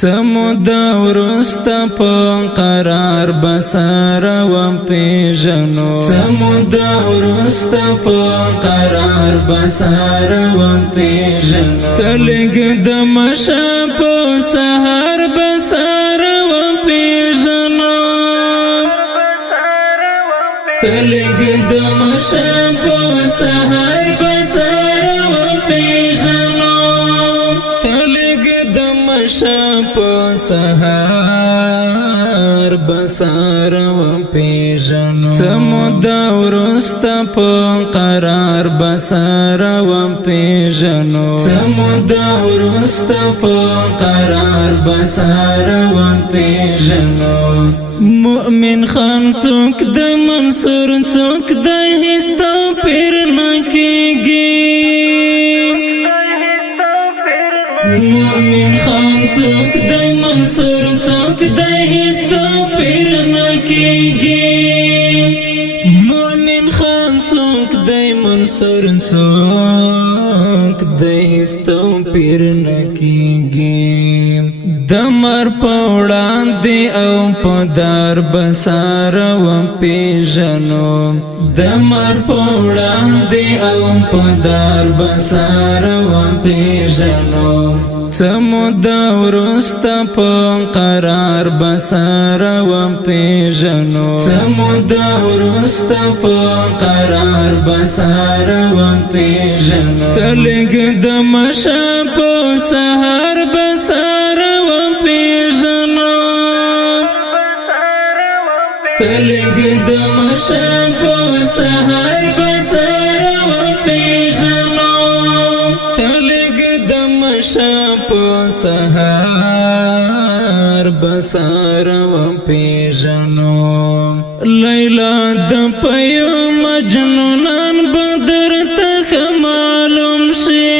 سمودا ورستا پا قرار بسارا و پیجنو سمودا ورستا پا قرار بسارا و پیجنو تلگ دمشا پا سهر بسارا و پیجنو تلگ دمشا پا سهر بسارا و پیجنو تلگ دمشا پا سهر بسارا و پیجنو سمودا ورستا پا قرار بسارا و پیجنو سمودا ورستا پا قرار بسارا و پیجنو مؤمن خان څوک د منصور څوک د هستا پیر نکیږي مؤمن خان څوک د منصور څوک د هستا پیر نکیږي مؤمن خان څوک د منصور څوک د هستا پیر نکیږي دمر پوڑان دی او پدار بسارا و پیجنو دمر پوڑان دی او پدار بسارا و پیجنو سمودا ورستا پا قرار بسارا و پیجنو سمودا ورستا پا قرار بسارا و پیجنو تلگ دمشا پا سهر بسارا و پیجنو تلگ دمشا پا سهر بسارا و پیجنو تلگ دمشا پا سهر بسارا و پیجنو لیلا د پیو مجنونان بدر تخ معلوم شي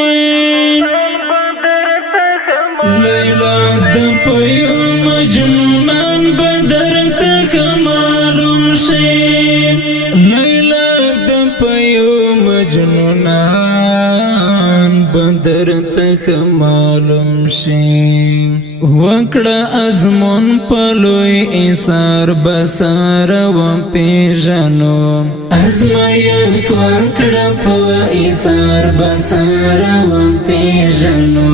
لیلا د پیو مجنونان بدر تخ معلوم شي لیلا د پیو مجنونان بدر تخ معلوم شي وکړه ازمون پلوی ایثار بسارا و پیجنو ازمایښت وکړه په ایثار بسارا و پیجنو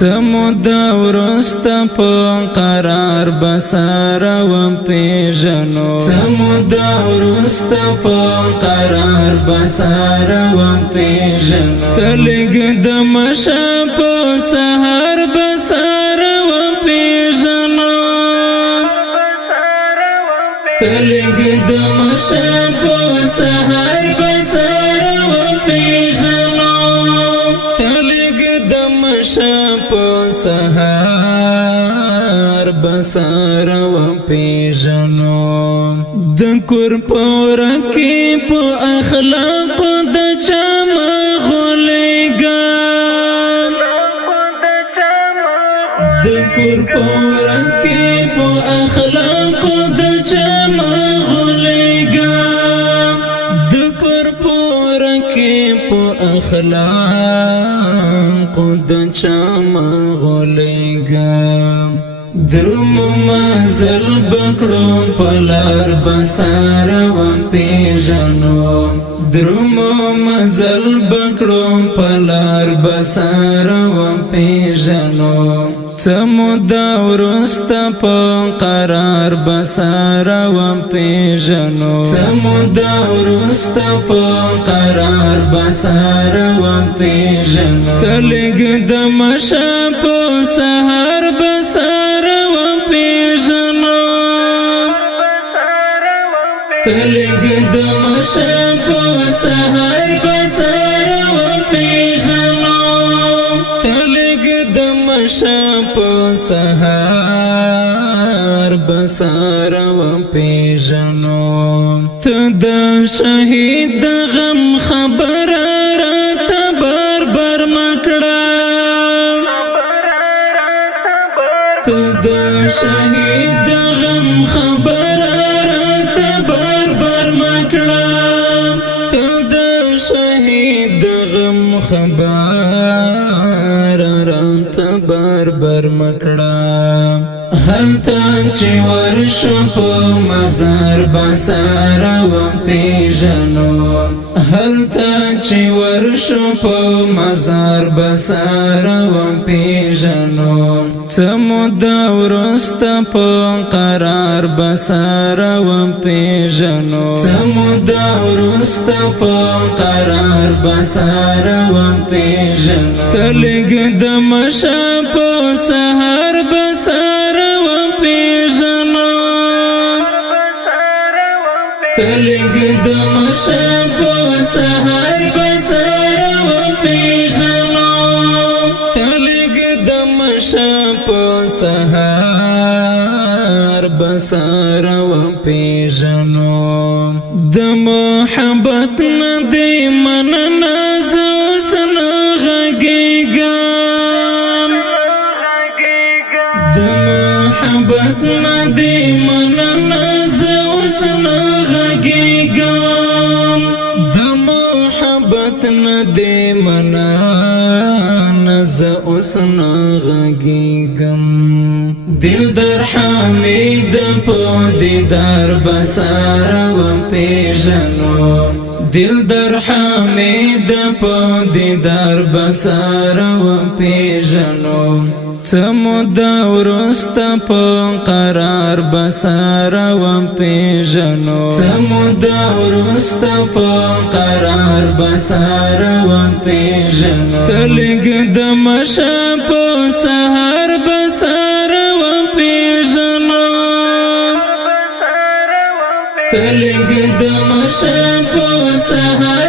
سمودا ورستا په قرار بسارا و پیجنو سمودا ورستا په قرار بسارا و پیجنو تلګ دمشا په سهر بسارا و پیجنو تلګ دمشا په سهر بسارا و پیجنو تلګ دمشا په سهر بسارا و پیجنو د کور پور کې په اخلاق د چا مغولېګم د کور پور کې په اخلاق د چا مغولېګم د کور پور کې په اخلاق د چا مغولېګم دروم مزل بکړو پلار بسارا و پیجنو دروم مزل بکړو پلار بسارا و پیجنو سمودا ورستا پا قرار بسارا و پیجنو سمودا ورستا پا قرار بسارا و پیجنو تلګ دمشا پا سهر بسارا و پیجنو تلګ دمشا پا سهر بسارا و پیجنو تلګ دمشا پا سهر بسارا و پیجنو تد شهید د غم خبر راته بار بار مکړه تد شهید د غم خبر راته بار بار مکړه تد شهید د غم خبر راته بار بار مکړه هلته چې ورشو په مزار بساره وپېژنو هلته چې ورشو په مزار بساره وپېژنو څه موده وروسته په قرار بساره وپېژنو څه موده وروسته په قرار بساره وپېژنو ته لږدمه شه په سهار بساره وپېژنو ته لږدمه شه په سهار بساره وپېژنو ته لږدمه شه په سهار بساره وپېژنو د محبت نه دې مننه زه اوس نه غږېږم د محبت نه دې مننه زه اوس نه غږېږم د محبت نه دې مننه زه اوس نه غږېږم دل در حمید په دیدار بساره وپېژنو دل در حمید په دیدار بساره وپېژنو څه موده وروسته په قرار بساره وپېژنو څه موده وروسته په قرار بساره وپېژنو ته لږدمه شه په سهار بساره وپېژنو ته لږدمه شه په سهار